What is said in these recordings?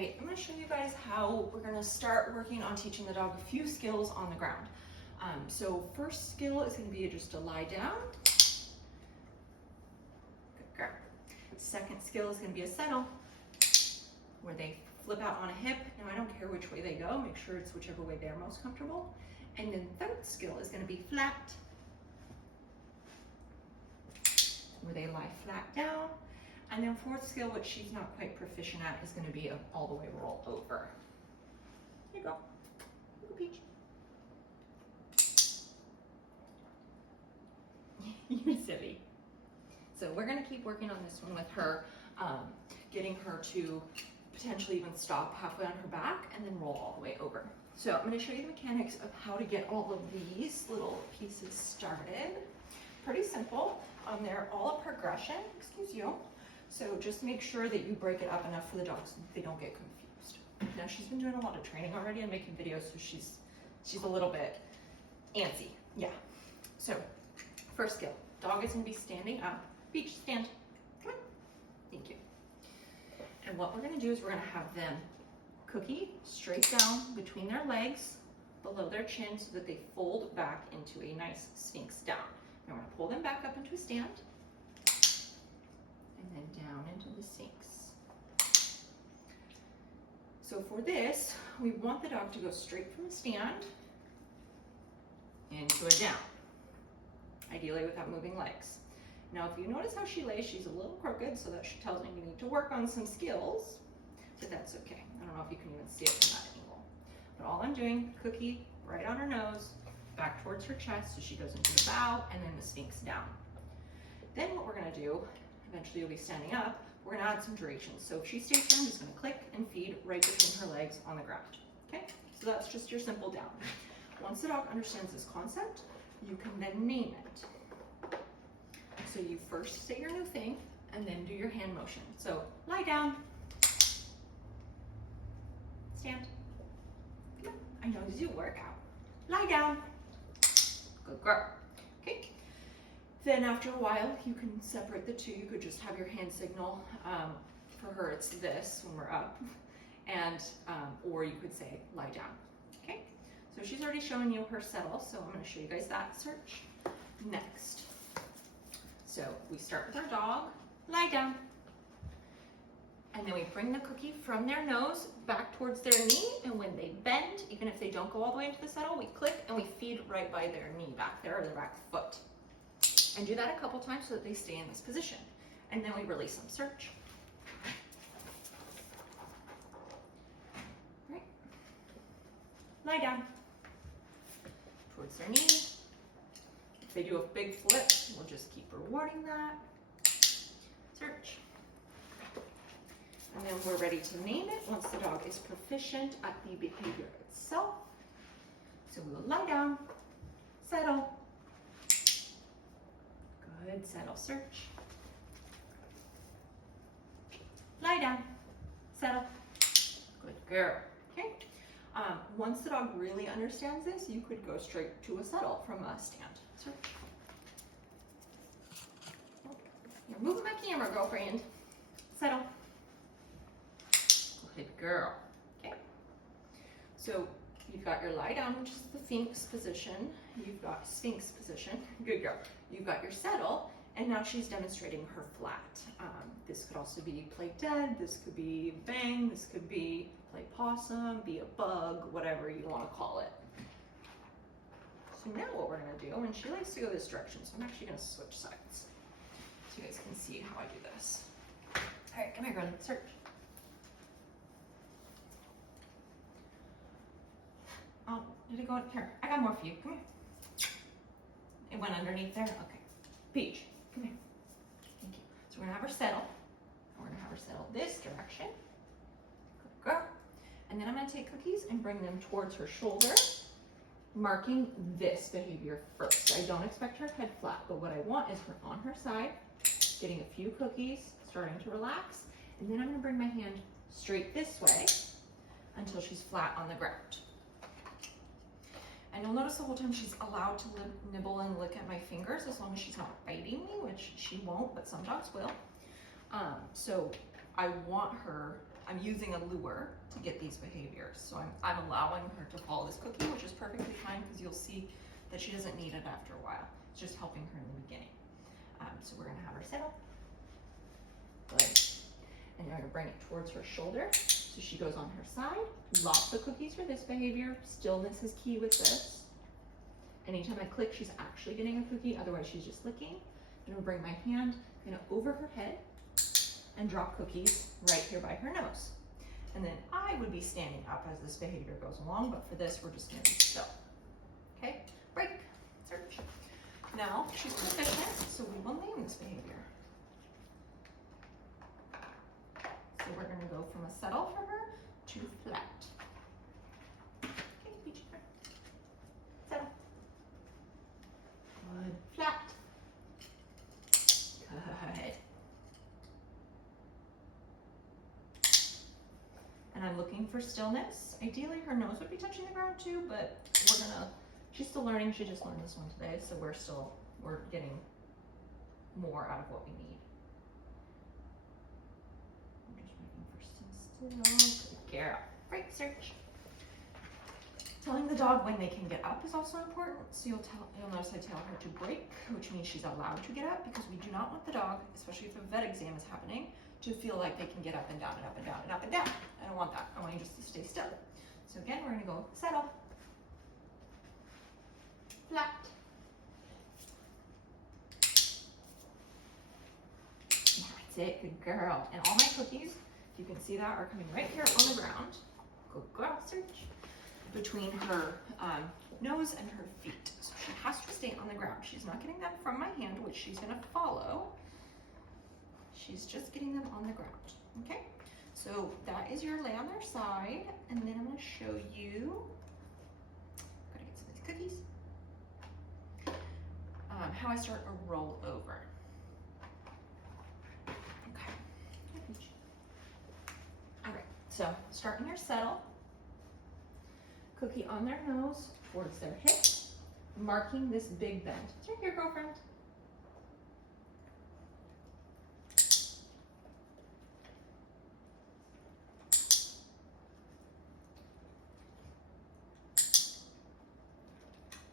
right, I'm going to show you guys how we're going to start working on teaching the dog a few skills on the ground. So first skill is going to be just to lie down. Good girl. Second skill is going to be a settle, where they flip out on a hip. Now I don't care which way they go, make sure it's whichever way they're most comfortable. And then third skill is going to be flat, where they lie flat down. And then fourth skill, which she's not quite proficient at, is going to be a all the way roll over. There you go. Little Peach. You're silly. So we're going to keep working on this one with her, getting her to potentially even stop halfway on her back and then roll all the way over. So I'm going to show you the mechanics of how to get all of these little pieces started. Pretty simple. They're all a progression, excuse you. So just make sure that you break it up enough for the dogs so they don't get confused. Now she's been doing a lot of training already and making videos, so she's a little bit antsy. Yeah. So first skill, dog is going to be standing up. Peach, stand. Come on. Thank you. And what we're going to do is we're going to have them cookie straight down between their legs, below their chin, so that they fold back into a nice sphinx down. Now we're going to pull them back up into a stand, and then down into the sphinx. So for this, we want the dog to go straight from the stand into a down, ideally without moving legs. Now if you notice how she lays, she's a little crooked, so that tells me we need to work on some skills, but that's okay. I don't know if you can even see it from that angle. But all I'm doing, cookie right on her nose, back towards her chest, so she goes into the bow, and then the sphinx down. Then what we're gonna do, eventually you'll be standing up, we're gonna add some duration. So if she stays here, I'm just gonna click and feed right between her legs on the ground. Okay, so that's just your simple down. Once the dog understands this concept, you can then name it. So you first say your new thing, and then do your hand motion. So lie down, stand. I know you do work out. Lie down. Good girl. Okay. Then after a while, you can separate the two. You could just have your hand signal. For her, it's this when we're up, and or you could say lie down. Okay. So she's already shown you her settle, so I'm going to show you guys that search next. So we start with our dog, lie down, and then we bring the cookie from their nose back towards their knee, and when they bend, even if they don't go all the way into the settle, we click and we feed right by their knee back there, or their back foot. And do that a couple times so that they stay in this position. And then we release them, search. Right. Lie down, towards their knee. If they do a big flip, we'll just keep rewarding that. Search. And then we're ready to name it once the dog is proficient at the behavior itself. So we will lie down, settle. Good, settle, search. Lie down, settle. Good girl. Okay. Once the dog really understands this, you could go straight to a settle from a stand. Search. You're moving my camera, girlfriend. Settle. Good girl. Okay. So you've got your lie down, which is the sphinx position. You've got sphinx position. Good girl. You've got your settle, and now she's demonstrating her flat. This could also be play dead. This could be bang. This could be play possum, be a bug, whatever you want to call it. So now what we're going to do, and she likes to go this direction, so I'm actually going to switch sides so you guys can see how I do this. All right, come here, girl. Search. Oh, did it go in here? I got more for you. Come here. It went underneath there? Okay. Peach, come here. Thank you. So we're going to have her settle. We're going to have her settle this direction. Good girl. And then I'm going to take cookies and bring them towards her shoulder, marking this behavior first. I don't expect her head flat, but what I want is her on her side, getting a few cookies, starting to relax, and then I'm going to bring my hand straight this way until she's flat on the ground. And you'll notice the whole time she's allowed to nibble and lick at my fingers as long as she's not biting me, which she won't, but some dogs will. So I want her I'm using a lure to get these behaviors. So I'm allowing her to follow this cookie, which is perfectly fine because you'll see that she doesn't need it after a while. It's just helping her in the beginning. So we're gonna have her settle. Good. And you're gonna bring it towards her shoulder. So she goes on her side. Lots of cookies for this behavior. Stillness is key with this. Anytime I click, she's actually getting a cookie. Otherwise, she's just licking. I'm gonna bring my hand kind of over her head and drop cookies right here by her nose. And then I would be standing up as this behavior goes along, but for this, we're just gonna be still. Okay, break, search. Now, she's proficient, so we will name this behavior. So we're gonna go from a settle for her to flat. Okay, peachy friend. Settle. Good, flat. Good. And I'm looking for stillness. Ideally, her nose would be touching the ground too, but she's still learning. She just learned this one today, so we're getting more out of what we need. I'm just waiting for some still. Good girl. Right, search. Telling the dog when they can get up is also important. So you'll notice I tell her to break, which means she's allowed to get up, because we do not want the dog, especially if a vet exam is happening, to feel like they can get up and down and up and down and up and down. I don't want that. I want you just to stay still. So again, we're gonna go settle, flat, that's it, good girl. And all my cookies, you can see that, are coming right here on the ground. Good girl, search. Between her nose and her feet. So she has to stay on the ground. She's not getting them from my hand, which she's gonna follow. She's just getting them on the ground, okay? So that is your lay on their side, and then I'm gonna show you, gotta get some of these cookies, how I start a roll over. Okay, all right, so starting your settle, cookie on their nose towards their hip, marking this big bend. It's right here, girlfriend.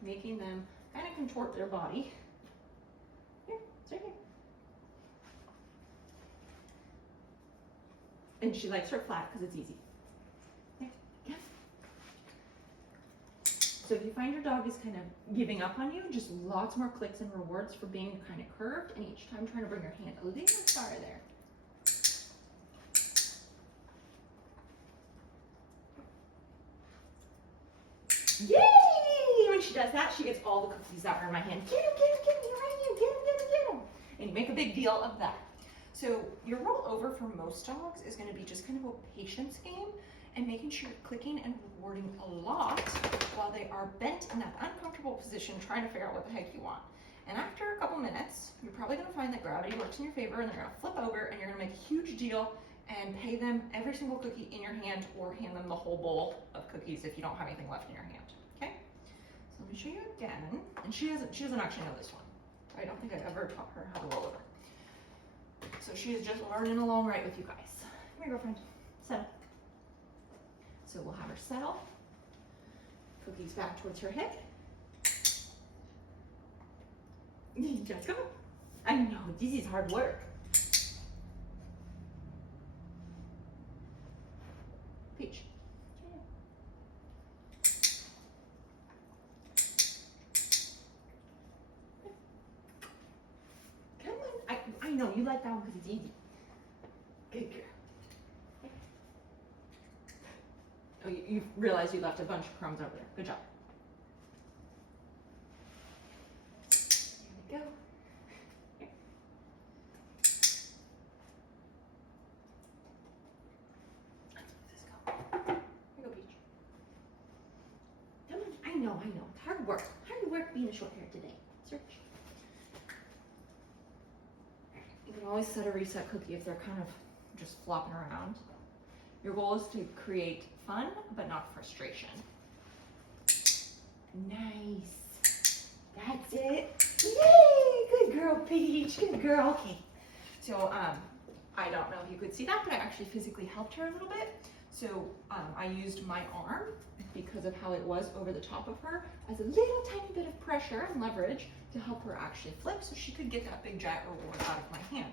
Making them kind of contort their body. Here, it's right here. And she likes her flat because it's easy. There, yeah. So if you find your dog is kind of giving up on you, just lots more clicks and rewards for being kind of curved, and each time trying to bring your hand a little far there. Yay! When she does that, she gets all the cookies that are in my hand. Get him, you're right here, get him. And you make a big deal of that. So your roll over for most dogs is gonna be just kind of a patience game and making sure you're clicking and rewarding a lot while they are bent in that uncomfortable position trying to figure out what the heck you want. And after a couple minutes, you're probably gonna find that gravity works in your favor and they're gonna flip over and you're gonna make a huge deal and pay them every single cookie in your hand or hand them the whole bowl of cookies if you don't have anything left in your hand, okay? So let me show you again. And she doesn't actually know this one. I don't think I've ever taught her how to roll over. So she is just learning along right with you guys. Come here, girlfriend, settle. So we'll have her settle. Cookies back towards her hip. Just go. I know, this is hard work. Peach. Come on. I know, you like that one because it's easy. Good girl. Oh, you realize you left a bunch of crumbs over there. Good job. There we go. Here. Let's go. Here you go, Peach. Come on. I know. It's hard work. Hard work being a short hair today. Search. You can always set a reset cookie if they're kind of just flopping around. Your goal is to create fun, but not frustration. Nice. That's it. Yay! Good girl, Peach. Good girl. Okay. So I don't know if you could see that, but I actually physically helped her a little bit. So I used my arm, because of how it was over the top of her, as a little tiny bit of pressure and leverage to help her actually flip so she could get that big giant reward out of my hand.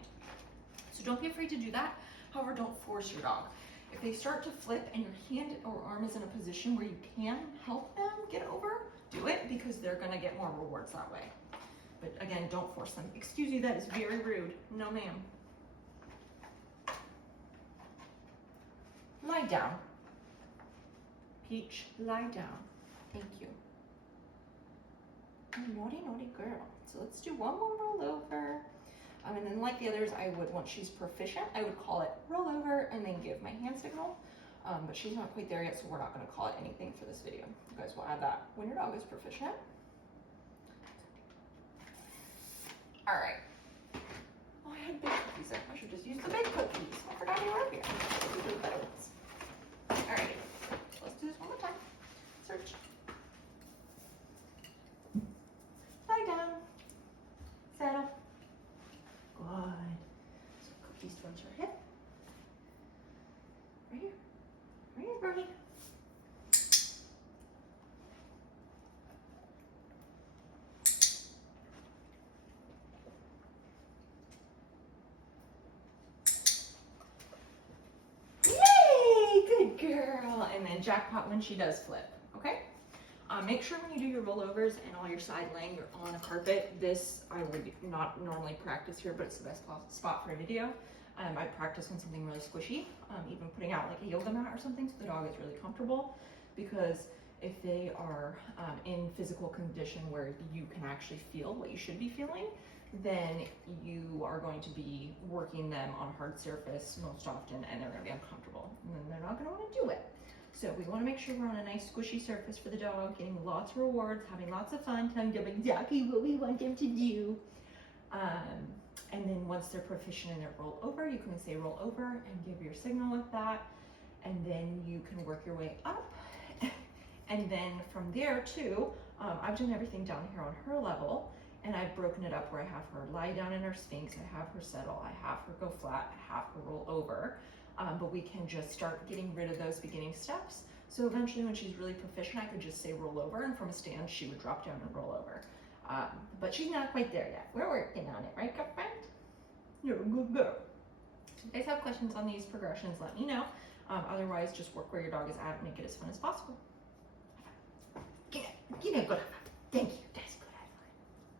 So don't be afraid to do that. However, don't force your dog. If they start to flip and your hand or arm is in a position where you can help them get over, do it, because they're gonna get more rewards that way. But again, don't force them. Excuse me, that is very rude. No, ma'am. Lie down. Peach, lie down. Thank you. Naughty, naughty girl. So let's do one more rollover. And then like the others, I would, once she's proficient, I would call it rollover and then give my hand signal. But she's not quite there yet, so we're not gonna call it anything for this video. You guys will add that when your dog is proficient. All right. Oh, I had big cookies there. I should just use the big cookies. I forgot they were up here. All right, let's do this one more time. Search. Lie down. Settle. Good. So cookies towards your hip. Right here. Right here, Bernie. Girl, and then jackpot when she does flip, okay? Make sure when you do your rollovers and all your side laying, you're on a carpet. This, I would not normally practice here, but it's the best spot for a video. I practice on something really squishy, even putting out like a yoga mat or something so the dog is really comfortable, because if they are in physical condition where you can actually feel what you should be feeling, then you are going to be working them on a hard surface most often, and they're going to be uncomfortable, and then they're not going to want to do it. So we want to make sure we're on a nice squishy surface for the dog, getting lots of rewards, having lots of fun, telling them exactly what we want them to do. And then once they're proficient in their roll over, you can say roll over and give your signal with that, and then you can work your way up. And then from there too, I've done everything down here on her level. And I've broken it up where I have her lie down in her Sphinx, I have her settle, I have her go flat, I have her roll over. But we can just start getting rid of those beginning steps. So eventually when she's really proficient, I could just say roll over, and from a stand, she would drop down and roll over. But she's not quite there yet. We're working on it, right, girlfriend? You're a good girl. If you guys have questions on these progressions, let me know. Otherwise, just work where your dog is at and make it as fun as possible. Get it, good. Thank you.